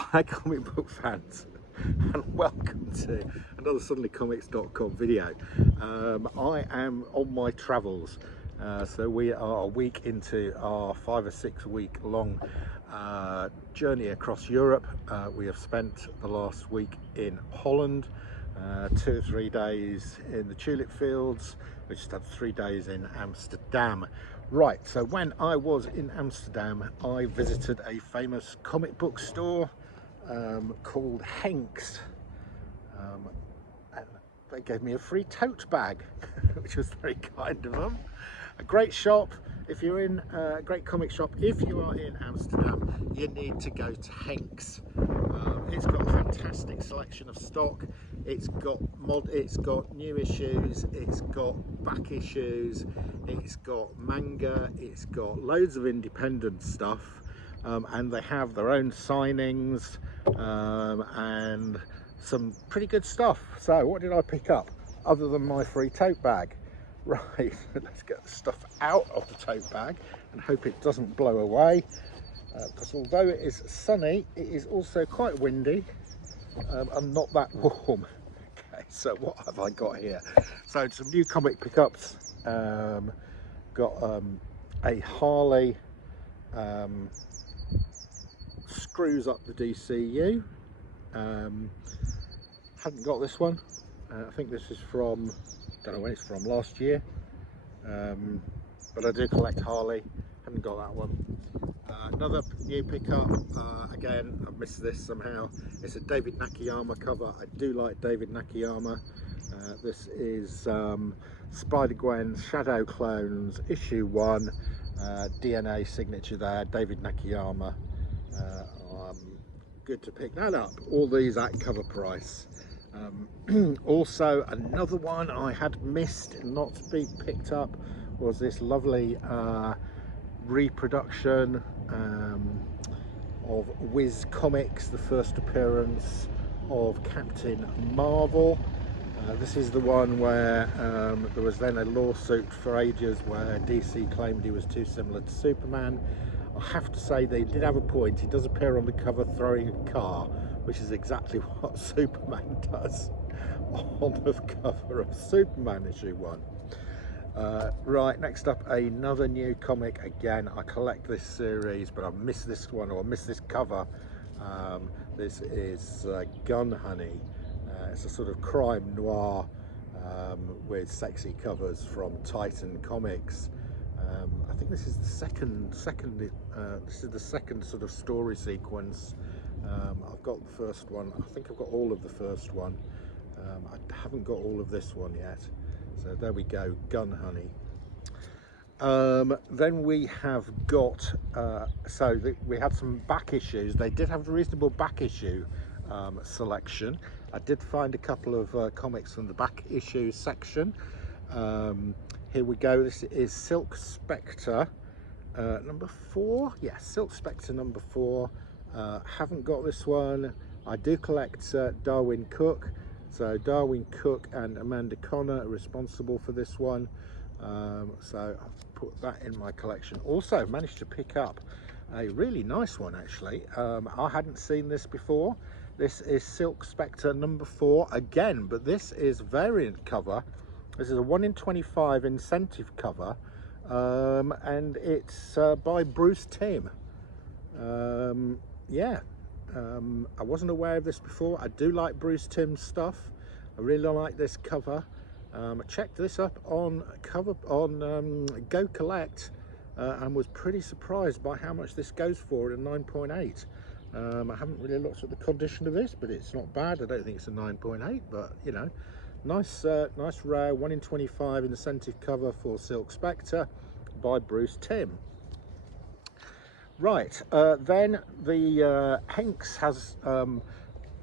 Hi comic book fans, and welcome to another suddenlycomics.com video. I am on my travels, so we are a week into our 5 or 6 week long journey across Europe. We have spent the last week in Holland, 2 or 3 days in the tulip fields. We just had 3 days in Amsterdam. Right, so when I was in Amsterdam, I visited a famous comic book store called Henk's, and they gave me a free tote bag, which was very kind of them. A great shop. If you're in a great comic shop, if you are in Amsterdam, you need to go to Henk's. It's got a fantastic selection of stock. It's got new issues, it's got back issues, it's got manga, it's got loads of independent stuff, and they have their own signings and some pretty good stuff. So what did I pick up other than my free tote bag? Right, let's get the stuff out of the tote bag and hope it doesn't blow away, because although it is sunny, it is also quite windy and not that warm. Okay, so what have I got here? So some new comic pickups. Got a Harley screws up the DCU. Hadn't got this one. I think this is from, don't know when it's from, last year. But I do collect Harley. Hadn't got that one. Another new pickup, again I've missed this somehow. It's a David Nakayama cover. I do like David Nakayama. This is Spider-Gwen Shadow Clones issue 1, DNA signature there, David Nakayama. Good to pick that up. All these at cover price. Also another one I had missed, not to be picked up, was this lovely reproduction of Wiz Comics, the first appearance of Captain Marvel. This is the one where there was then a lawsuit for ages where DC claimed he was too similar to Superman. I have to say they did have a point. He does appear on the cover throwing a car, which is exactly what Superman does on the cover of Superman issue 1. Right, next up, another new comic. Again, I collect this series, but I missed this one, or I missed this cover. This is Gun Honey. It's a sort of crime noir with sexy covers from Titan Comics. I think this is the second sort of story sequence. I've got the first one. I think I've got all of the first one. I haven't got all of this one yet. So there we go, Gun Honey. Then we have got, we had some back issues. They did have a reasonable back issue selection. I did find a couple of comics from the back issue section. Here we go. This is Silk Spectre number 4. Yeah, Silk Spectre number 4. Haven't got this one. I do collect Darwin Cook. So Darwin Cook and Amanda Connor are responsible for this one. So I've put that in my collection. Also managed to pick up a really nice one, actually. I hadn't seen this before. This is Silk Spectre number 4 again, but this is variant cover. This is a 1 in 25 incentive cover, and it's by Bruce Timm. Yeah. I wasn't aware of this before. I do like Bruce Timm's stuff. I really like this cover. I checked this up on Go Collect and was pretty surprised by how much this goes for at a 9.8. I haven't really looked at the condition of this, but it's not bad. I don't think it's a 9.8, but you know, nice rare 1 in 25 incentive cover for Silk Spectre by Bruce Timm. Right, then the Henk's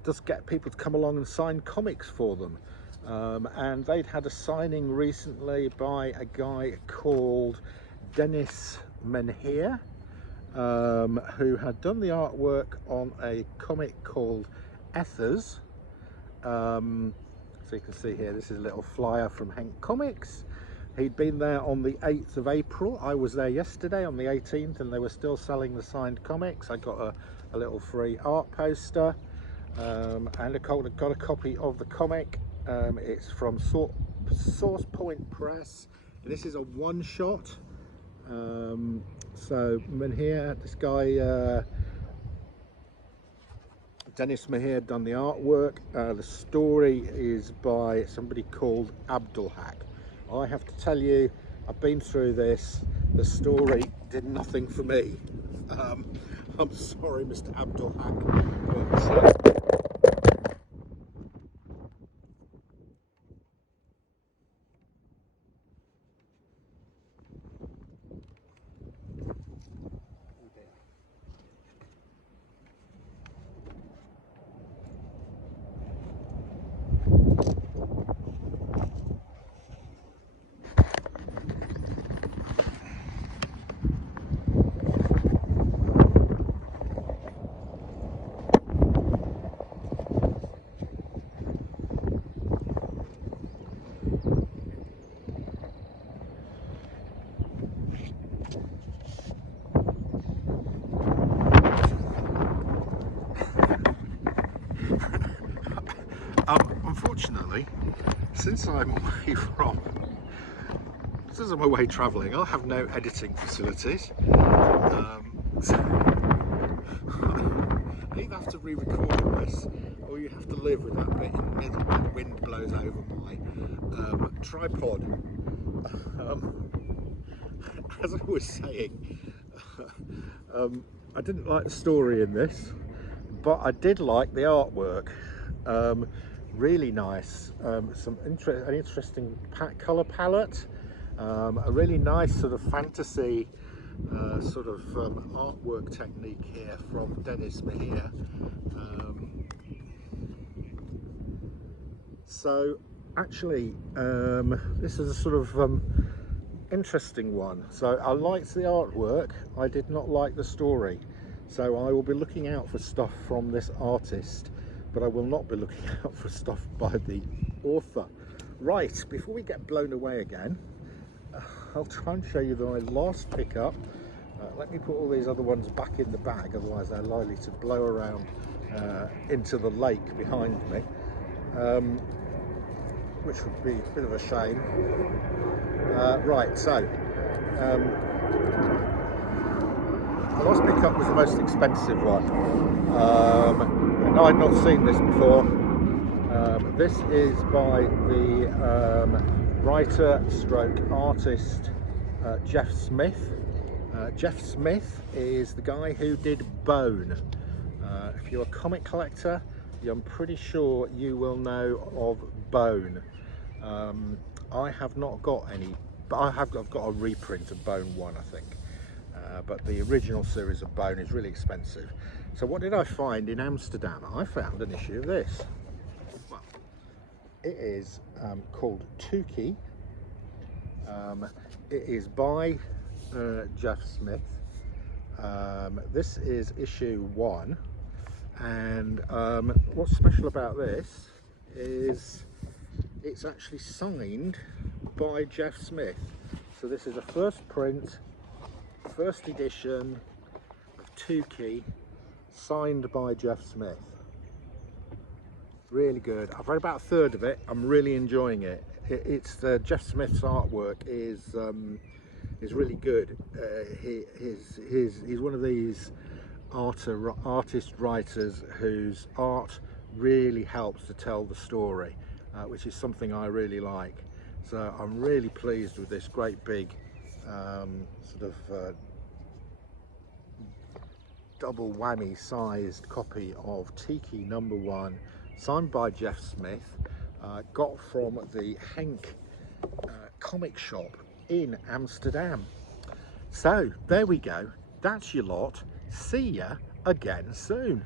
does get people to come along and sign comics for them, and they'd had a signing recently by a guy called Dennis Menhir, who had done the artwork on a comic called Ethers. So you can see here, this is a little flyer from Henk Comics. He'd been there on the 8th of April. I was there yesterday on the 18th, and they were still selling the signed comics. I got a little free art poster, and I got a copy of the comic. It's from Source Point Press. This is a one-shot. So Mahir, this guy Dennis Mahir done the artwork. The story is by somebody called Abdulhak. I have to tell you, I've been through this. The story did nothing for me. I'm sorry, Mr. Abdulhak, but unfortunately, since I'm away travelling, I have no editing facilities. So I either have to re-record this, or you have to live with that bit in the middle where the wind blows over my tripod. As I was saying, I didn't like the story in this, but I did like the artwork. Really nice, an interesting colour palette, a really nice sort of fantasy artwork technique here from Dennis Mahir. So actually, this is a sort of interesting one. So I liked the artwork, I did not like the story. So I will be looking out for stuff from this artist, but I will not be looking out for stuff by the author. Right, before we get blown away again, I'll try and show you my last pickup. Let me put all these other ones back in the bag, otherwise they're likely to blow around into the lake behind me, which would be a bit of a shame. Right, so the last pickup was the most expensive one, and I'd not seen this before. This is by the writer stroke artist Jeff Smith. Jeff Smith is the guy who did Bone. If you're a comic collector, I'm pretty sure you will know of Bone. I have not got any, but I've got a reprint of Bone 1, I think. But the original series of Bone is really expensive. So what did I find in Amsterdam? I found an issue of this. Well, it is called Tukey. It is by Jeff Smith. This is issue 1, and what's special about this is it's actually signed by Jeff Smith. So this is a first print, first edition of Tukey, signed by Jeff Smith. Really good. I've read about a third of it. I'm really enjoying it. It's Jeff Smith's artwork is really good. He's one of these artist writers whose art really helps to tell the story, which is something I really like. So I'm really pleased with this great big double whammy sized copy of Tukey #1, signed by Jeff Smith, got from the Henk comic shop in Amsterdam. So there we go, that's your lot. See ya again soon.